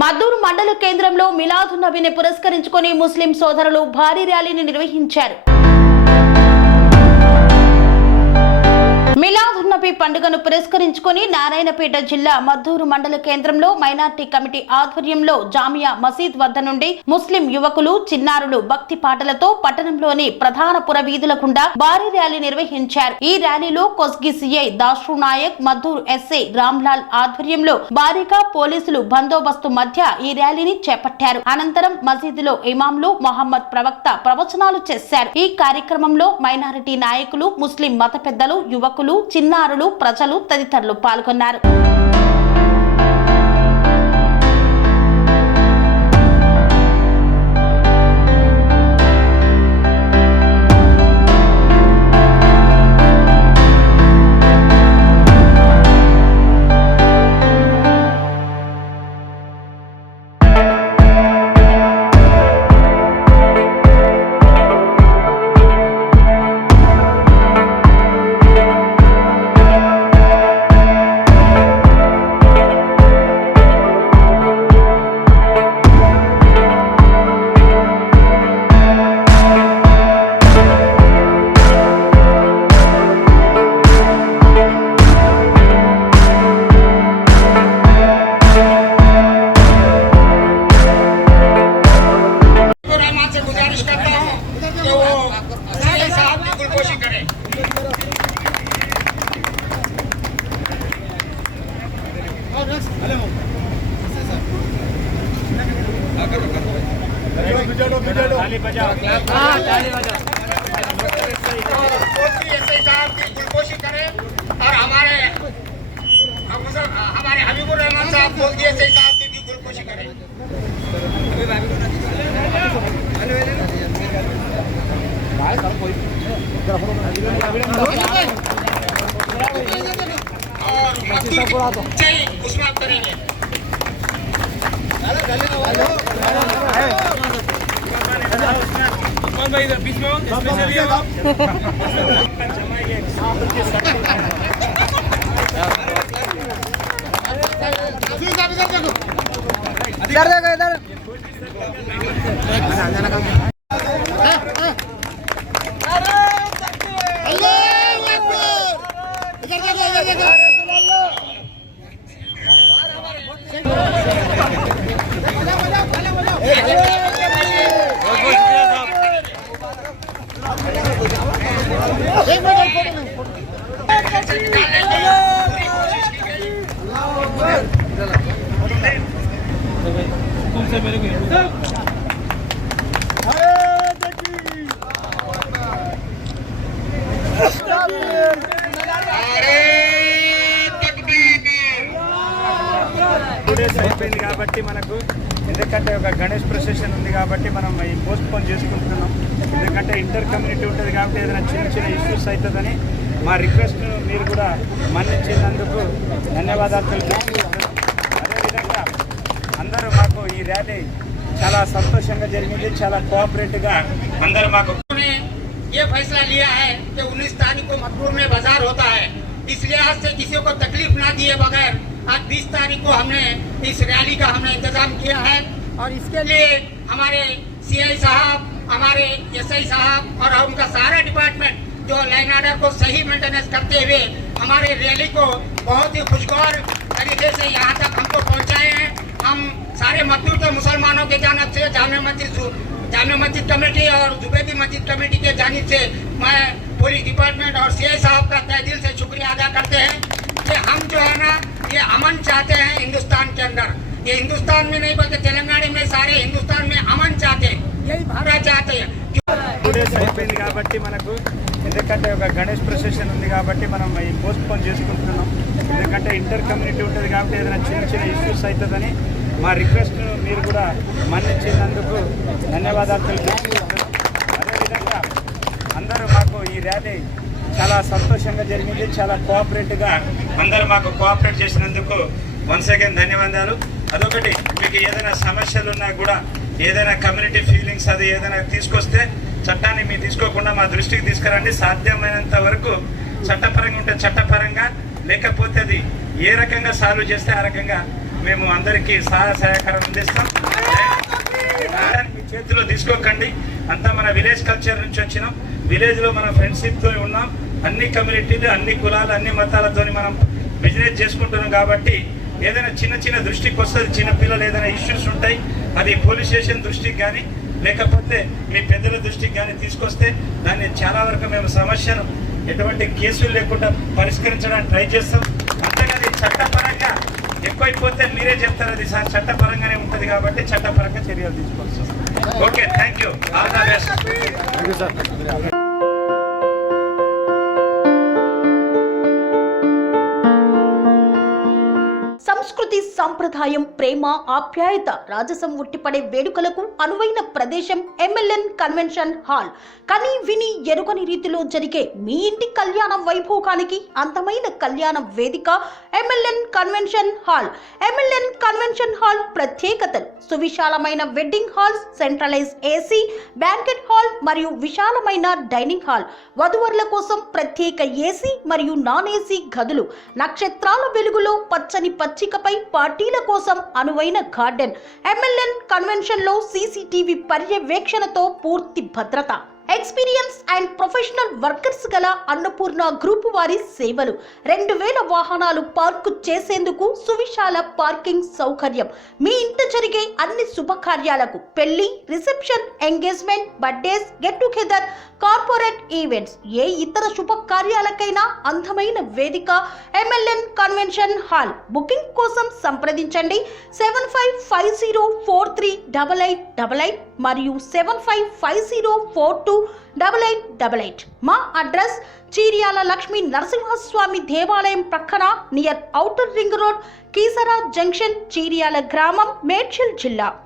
మద్దూరు మండల కేంద్రంలో మిలాదున్ నబీని పురస్కరించుకొని ముస్లిం సోదరులు భారీ ర్యాలీని నిర్వహించారు. మిలాదున్ నబీ పండుగను పురస్కరించుకొని నారాయణపేట జిల్లా మద్దూరు మండల కేంద్రంలో మైనార్టీ కమిటీ ఆధ్వర్యంలో జామియా మసీద్ వద్ద నుండి ముస్లిం యువకులు చిన్నారులు భక్తి పాటలతో పట్టణంలోని ప్రధాన పురవీధుల గుండా భారీ ర్యాలీ నిర్వహించారు. ఈ ర్యాలీలో కొస్గి సిఐ దాశ్రు నాయక్, మద్దూరు ఎస్ఐ రామ్లాల్ ఆధ్వర్యంలో భారీగా పోలీసులు బందోబస్తు మధ్య ఈ ర్యాలీని చేపట్టారు. అనంతరం మసీదులో ఇమాంలు మొహమ్మద్ ప్రవక్త ప్రవచనాలు చేశారు. ఈ కార్యక్రమంలో మైనారిటీ నాయకులు, ముస్లిం మత పెద్దలు, యువకులు, చిన్నారులు, ప్రజలు తదితరులు పాల్గొన్నారు. और हमारे हबीबुर रहमान साहब बोलती है सही साहब की गुलकोशी करें। और उसमें करेंगे भाई इधर बीच में इधर देखो इधर तुमसे मेरे को అయిపోయింది కాబట్టి మనకు ఎందుకంటే ఒక గణేష్ ప్రొసెషన్ ఉంది కాబట్టి మనం ఈ పోస్ట్ పోన్ చేసుకుంటున్నాం. ఎందుకంటే ఇంటర్ కమ్యూనిటీ ఉంటుంది కాబట్టి ఏదైనా చిన్న చిన్న ఇష్యూస్ అవుతుందని మా రిక్వెస్ట్ మీరు కూడా మన్నించినందుకు ధన్యవాదాలు తెలుపుతున్నాం. అదేవిధంగా అందరూ మాకు ఈ ర్యాలీ చాలా సంతోషంగా జరిగింది, చాలా కోఆపరేటివ్గా అందరూ మాకు ये फैसला लिया है कि 19 तारीख को मधुपुर में बाजार होता है, इस लिहाज से किसी को तकलीफ ना दिए बगैर आज 20 तारीख को हमने इस रैली का हमने इंतजाम किया है। और इसके लिए हमारे सीआई साहब, हमारे एसआई साहब और उनका सारा डिपार्टमेंट जो लाइन ऑर्डर को सही मेंटेनेंस करते हुए हमारे रैली को बहुत ही खुशगवार तरीके से यहाँ तक हमको पहुँचाए हैं। हम सारे मजदूर के मुसलमानों के जानब से जामिया मस्जिद कमेटी और जुबैदी मस्जिद कमेटी के जानिब से मैं पुलिस डिपार्टमेंट और सीआई साहब का तहे दिल से शुक्रिया अदा करते हैं कि हम जो है ना ये अमन चाहते हैं हिंदुस्तान के अंदर। ये हिंदुस्तान में नहीं बल्कि तेलंगाना में सारे हिंदुस्तान में अमन चाहते हैं, यही भारत चाहते हैं। అయిపోయింది కాబట్టి మనకు ఎందుకంటే ఒక గణేష్ ప్రొసెషన్ ఉంది కాబట్టి మనం ఈ పోస్ట్ పోన్ చేసుకుంటున్నాం. ఎందుకంటే ఇంటర్ కమ్యూనిటీ ఉంటుంది కాబట్టి ఏదైనా చిన్న చిన్న ఇష్యూస్ అవుతుందని మా రిక్వెస్ట్ మీరు కూడా మన్నించినందుకు ధన్యవాదాలు తెలుపుతున్నాం. అదేవిధంగా అందరూ మాకు ఈ ర్యాలీ చాలా సంతోషంగా జరిగింది, చాలా కోఆపరేటివ్గా అందరూ మాకు కోఆపరేట్ చేసినందుకు వన్స్ అగైన్ ధన్యవాదాలు. అదొకటి, మీకు ఏదైనా సమస్యలు ఉన్నా కూడా ఏదైనా కమ్యూనిటీ ఫీలింగ్స్ అది ఏదైనా తీసుకొస్తే చట్టాన్ని మీరు తీసుకోకుండా మా దృష్టికి తీసుకురండి. సాధ్యమైనంత వరకు చట్టపరంగా ఉంటే చట్టపరంగా, లేకపోతే అది ఏ రకంగా సాల్వ్ చేస్తే ఆ రకంగా మేము అందరికీ సహాయకారం అందిస్తాం. మీ చేతిలో తీసుకోకండి, అంతా మన విలేజ్ కల్చర్ నుంచి వచ్చినాం. విలేజ్లో మన ఫ్రెండ్షిప్తో ఉన్నాం. అన్ని కమ్యూనిటీలు, అన్ని కులాలు, అన్ని మతాలతో మనం బిజినెస్ చేసుకుంటున్నాం. కాబట్టి ఏదైనా చిన్న దృష్టికి వస్తుంది, చిన్నపిల్లలు ఏదైనా ఇష్యూస్ ఉంటాయి, అది పోలీస్ స్టేషన్ దృష్టికి కానీ లేకపోతే మీ పెద్దల దృష్టికి కానీ తీసుకొస్తే దాన్ని చాలా వరకు మేము సమస్యను ఎటువంటి కేసులు లేకుండా పరిష్కరించడానికి ట్రై చేస్తాం. అంతేగాని చట్టపరంగా ఎక్కువైపోతే మీరే చెప్తారు, అది చట్టపరంగానే ఉంటుంది కాబట్టి చట్టపరంగా చర్యలు తీసుకోవాల్సి వస్తుంది. Okay, thank you, all the best. సంస్కృతి, సంప్రదాయం, ప్రేమ, ఆప్యాయత, రాజసం ఉట్టిపడే వేడుకలకు అనువైన ప్రదేశం ఎంఎల్ఎన్ కన్వెన్షన్ హాల్. కని విని ఎరుగని రీతిలో జరిగే మీ ఇంటి కళ్యాణ వైభోగానికి అందమైన కళ్యాణ వేదిక MLN convention hall. MLN convention hall ప్రత్యేకతలు: సువిశాలమైన wedding halls, centralize AC banquet hall మరియు విశాలమైన డైనింగ్ హాల్, వధువరుల కోసం ప్రత్యేక ఏసీ మరియు నాన్ ఏసీ గదులు, నక్షత్రాల వెలుగులో పచ్చని పచ్చికపై పార్టీల కోసం అనువైన గార్డెన్. ఎంఎల్ఎన్ కన్వెన్షన్ లో సీసీటీవీ పర్యవేక్షణతో పూర్తి భద్రత. ఎక్స్పీరియన్స్ అండ్ ప్రొఫెషనల్ వర్కర్స్ గల అన్నపూర్ణ గ్రూప్ వారి సేవలు. 2000 వాహనాలు పార్కు చేసేందుకు సువిశాల పార్కింగ్ సౌకర్యం. మీ ఇంట జరిగే అన్ని శుభకార్యాలకు, పెళ్లి, reception, engagement, birthdays, get together, corporate events, ఏ ఇతర శుభకార్యాలకైనా అందమైన వేదిక ఎంఎల్ఎన్ కన్వెన్షన్ హాల్. బుకింగ్ కోసం సంప్రదించండి 7550438888 మరియు 7550428888. మా అడ్రస్ చీర్యాల లక్ష్మీ నరసింహస్వామి దేవాలయం ప్రక్కన, near outer ring road, Keesara junction, Cheeryal గ్రామం, మేడ్చల్ జిల్లా.